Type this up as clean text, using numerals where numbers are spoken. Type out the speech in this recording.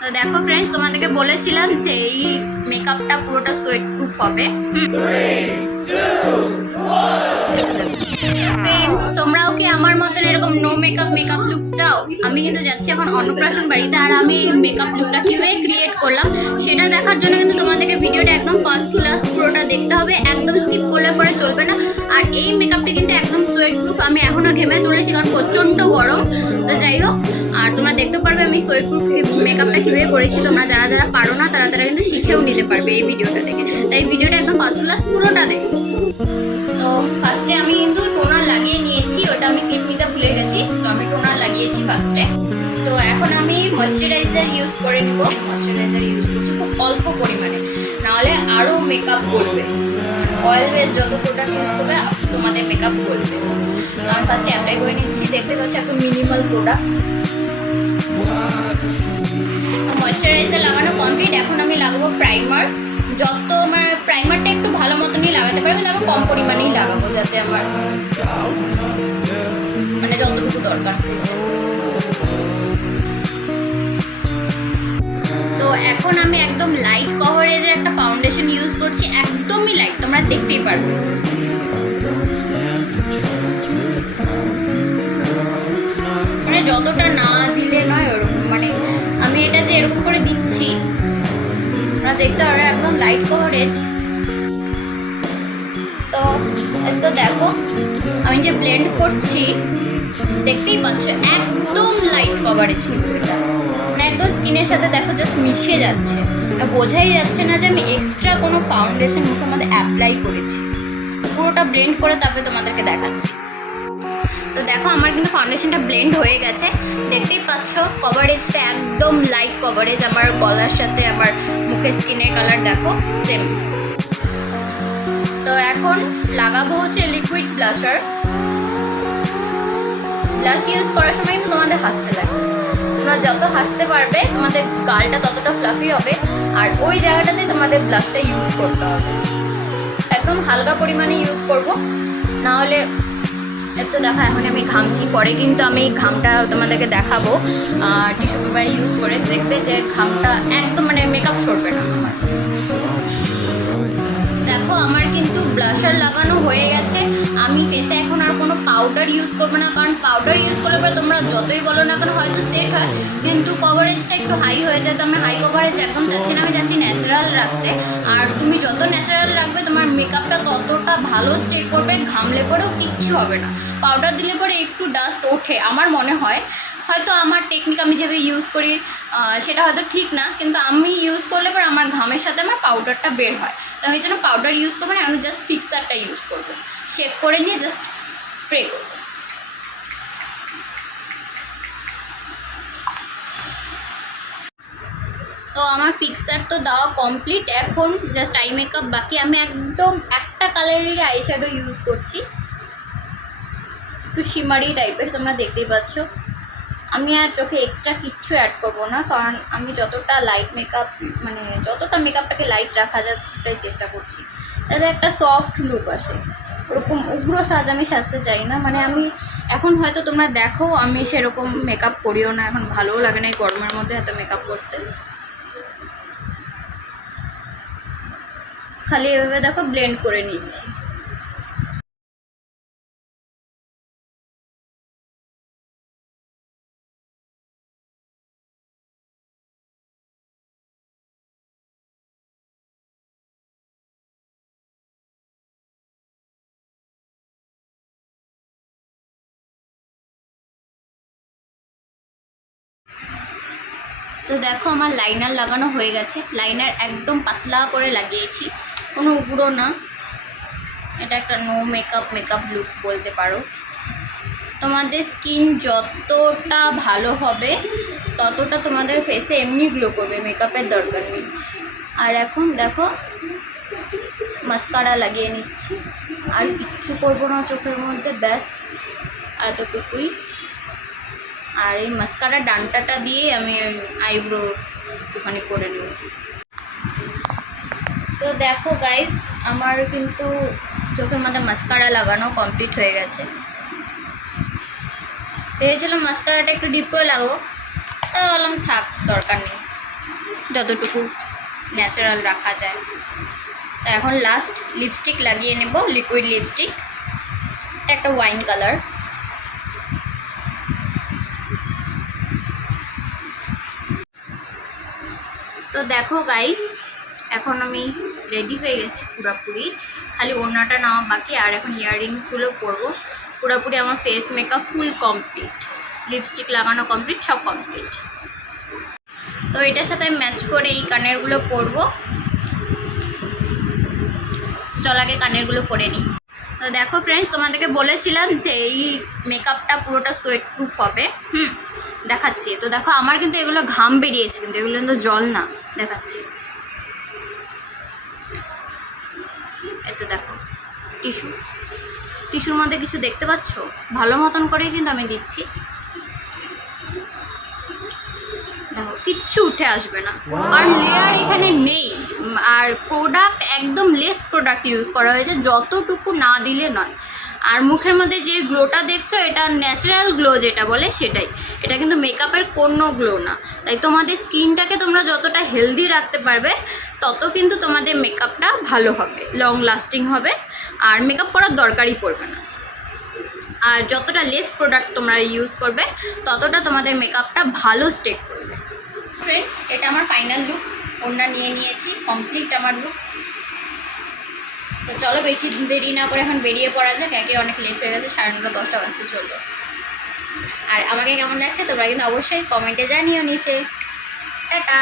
তো দেখো ফ্রেন্ডস, তোমাদেরকে বলেছিলাম যে এই মেকআপটা পুরোটা সোয়েট প্রুফ হবে। ফ্রেন্ডস, তোমরাও কি আমার মতন এরকম নো মেকআপ লুক চাও? আমি কিন্তু যাচ্ছি এখন অন্নপ্রাশন বাড়িতে, আর আমি মেকআপ লুকটা কিভাবে ক্রিয়েট করলাম সেটা দেখার জন্য কিন্তু তোমাদেরকে ভিডিওটা একদম ফার্স্ট টু লাস্ট পুরোটা দেখতে হবে, একদম স্কিপ করলে পরে চলবে না। আর এই মেকআপটি কিন্তু একদম সোয়েট প্রুফ। আমি এখনো ঘেমে চলেছি কারণ প্রচণ্ড গরম। তো যাই হোক, আর তোমরা দেখতে পারবে আমি সোয়েট প্রুফ মেকআপটা কীভাবে করেছি। তোমরা যারা যারা পারো না তারা কিন্তু শিখেও নিতে পারবে এই ভিডিওটা দেখে। তাই ভিডিওটা একদম ফার্স্ট টু লাস্ট পুরোটা দেখো। তো ফার্স্টে আমি কিন্তু টোনার লাগিয়ে নিয়েছি, ওটা আমি ক্লিপ নিতে ভুলে গেছি। তো আমি টোনার লাগিয়েছি ফার্স্টে। তো এখন আমি ময়শ্চারাইজার ইউজ করে নিব। ময়শ্চারাইজার ইউজ করছি খুব অল্প পরিমাণে, নাহলে আরও মেকআপ করবে। অয়েল বেস যত প্রোডাক্ট ইউজ করবে তোমাদের মেকআপ করবে। তো আমি ফার্স্টে অ্যাপ্লাই করে নিচ্ছি। দেখতে পাচ্ছি একদম মিনিমাল প্রোডাক্ট। ময়শ্চারাইজার লাগানো কমপ্লিট। এখন আমি লাগাবো প্রাইমার। যত আমার প্রাইমারটা একটু ভালো মতনই লাগাতে পারবো, কিন্তু আমি কম পরিমাণেই লাগাবো যাতে আমার মানে যতটুকু দরকার হয়েছে। তো এখন আমি একদম লাইট কভারেজের একটা ফাউন্ডেশন ইউজ করছি, একদমই লাইট, তোমরা দেখতেই পারবে। মানে যতটা না দিলে নয় ওরকম, মানে আমি এটা যে এরকম করে দিচ্ছি তোমরা দেখতে পারবে একদম লাইট কভারেজ। তো দেখো আমি যে ব্লেন্ড করছি দেখতেই পাচ্ছ একদম লাইট কভারেজ, মানে একদম স্কিনের সাথে দেখো জাস্ট মিশে যাচ্ছে। বোঝাই যাচ্ছে না যে আমি এক্সট্রা কোনো ফাউন্ডেশন মুখের মধ্যে অ্যাপ্লাই করেছি। পুরোটা ব্লেন্ড করে তারপরে তোমাদেরকে দেখাচ্ছি। তো দেখো আমার কিন্তু ফাউন্ডেশনটা ব্লেন্ড হয়ে গেছে, দেখতেই পাচ্ছ কভারেজটা একদম লাইট কভারেজ। আমার গলার সাথে আমার মুখের স্কিনের কালার দেখো সেম। তো এখন লাগাবো হচ্ছে লিকুইড ব্লাশার। ব্লাশ ইউজ করার সময় কিন্তু তোমাদের হাসতে লাগবে। তোমরা যত হাসতে পারবে তোমাদের গালটা ততটা ফ্লাফি হবে, আর ওই জায়গাটাতে তোমাদের ব্লাশটা ইউজ করতে হবে। একদম হালকা পরিমাণে ইউজ করবো, নাহলে একটু দেখা। এখন আমি ঘামছি, পরে কিন্তু আমি ঘামটা তোমাদেরকে দেখাবো টিস্যু পেপার ইউজ করে। দেখবে যে ঘামটা একদম মানে মেকআপ সরবে না আমার। দেখো আমার কিন্তু ব্লাশার লাগানো হয়ে গেছে। আমি ফেসে এখন আর কোনো পাউডার ইউজ করবো না, কারণ পাউডার ইউজ করলে পরে তোমরা যতই বলো না কেন হয়তো সেট হয়, কিন্তু কভারেজটা একটু হাই হয়ে যায়। তো আমি হাই কভারেজ একদম চাচ্ছি না, আমি চাচ্ছি ন্যাচারাল রাখতে। আর তুমি যত ন্যাচারাল রাখবে তোমার মেকআপটা ততটা ভালো স্টে করবে, ঘামলে পরেও কিচ্ছু হবে না। পাউডার দিলে পরে একটু ডাস্ট ওঠে আমার মনে হয়, হয়তো আমার টেকনিক আমি যেভাবে ইউজ করি সেটা হয়তো ঠিক না, কিন্তু আমি ইউজ করলে পরে আমার ঘামের সাথে আমার পাউডারটা বের হয়। তো আমি জন্য পাউডার ইউজ করবো না, আমি জাস্ট ফিক্সারটা ইউজ করবো। শেক করে নিয়ে জাস্ট স্প্রে করবো। তো আমার ফিক্সার তো দেওয়া কমপ্লিট, এখন জাস্ট আই মেকআপ বাকি। আমি একদম একটা কালারেরই আই শ্যাডো ইউজ করছি, একটু শিমারি টাইপের, তোমরা দেখতেই পাচ্ছ। আমি আর চোখে এক্সট্রা কিচ্ছু অ্যাড করবো না, কারণ আমি যতটা লাইট মেকআপ মানে যতটা মেকআপটাকে লাইট রাখা যায় ততটাই চেষ্টা করছি যাতে একটা সফট লুক আসে। ওরকম উগ্র সাজ আমি সাজতে চাই না। মানে আমি এখন হয়তো তোমরা দেখো আমি সেরকম মেকআপ করিও না, এখন ভালোও লাগে না এই গরমের মধ্যে এত মেকআপ করতে। খালি এভাবে দেখো ব্লেন্ড করে নিচ্ছি। তো দেখো আমার লাইনার লাগানো হয়ে গেছে। লাইনার একদম পাতলা করে লাগিয়েছি, কোনো উগ্র না। এটা একটা নো মেকআপ লুক বলতে পারো। তোমাদের স্কিন যতটা ভালো হবে ততটা তোমাদের ফেসে এমনি গ্লো করবে, মেকআপের দরকার নেই। আর এখন দেখো মাস্কারা লাগিয়ে নিচ্ছি, আর কিচ্ছু করবো না চোখের মধ্যে, ব্যাস এতটুকুই। আর এই মাস্কারা ডান্টাটা দিয়ে আমি আইব্রো একটুখানি করে নেব। তো দেখো গাইস আমার কিন্তু চোখের মধ্যে মাস্কারা লাগানো কমপ্লিট হয়ে গেছে। ভেবেছিলাম মাস্কারাটা একটু ডিপ করে লাগাবো, তা বললাম থাক, দরকার নেই। যতটুকু ন্যাচারাল রাখা যায়। তো এখন লাস্ট লিপস্টিক লাগিয়ে নেব, লিকুইড লিপস্টিক, একটা ওয়াইন কালার। তো দেখো গাইস, এখন আমি রেডি হয়ে গেছি পুরোপুরি, খালি ওড়নাটা নেওয়া বাকি। আর এখন ইয়াররিংসগুলো পরবো। পুরোপুরি আমার face makeup full complete, lipstick লাগানো কমপ্লিট, সব কমপ্লিট। তো এটার সাথে ম্যাচ করে এই কানেরগুলো পরবো। চল আগে কানেরগুলো পরে নিই। তো দেখো ফ্রেন্ডস, তোমাদেরকে বলেছিলাম যে এই মেকআপটা পুরোটা সোয়েট প্রুফ হবে। দেখাচ্ছি। তো দেখো আমার কিন্তু এগুলো ঘাম বেরিয়েছে, কিন্তু এগুলো কিন্তু জল না। দেখাচ্ছি, এই তো দেখো টিস্যুর মধ্যে কিছু দেখতে পাচ্ছ? ভালো মতন করেই কিন্তু আমি দিচ্ছি। দেখো কিচ্ছু উঠে আসবে না, কারণ লেয়ার এখানে নেই। আর প্রোডাক্ট একদম লেস প্রোডাক্ট ইউজ করা হয়েছে, যতটুকু না দিলে নয়। আর মুখের মধ্যে যে গ্লোটা দেখছো, এটা ন্যাচারাল গ্লো যেটা বলে সেটাই। এটা কিন্তু মেকআপের কোনো গ্লো না। তাই তোমাদের স্কিনটাকে তোমরা যতটা হেলদি রাখতে পারবে, তত কিন্তু তোমাদের মেকআপটা ভালো হবে, লং লাস্টিং হবে, আর মেকআপ করার দরকারই পড়বে না। আর যতটা লেস প্রোডাক্ট তোমরা ইউজ করবে, ততটা তোমাদের মেকআপটা ভালো স্টে করবে। ফ্রেন্ডস, এটা আমার ফাইনাল লুক। ওড়না নিয়ে নিয়েছি, কমপ্লিট আমার লুক। তো চলো বেশি দেরি না করে এখন বেরিয়ে পড়া যাক, একে অনেক লেট হয়ে গেছে, 9:30 10টা বাজতে চললো। আর আমাকে কেমন লাগছে তোমরা কিন্তু অবশ্যই কমেন্টে জানিও নিচে। টাটা।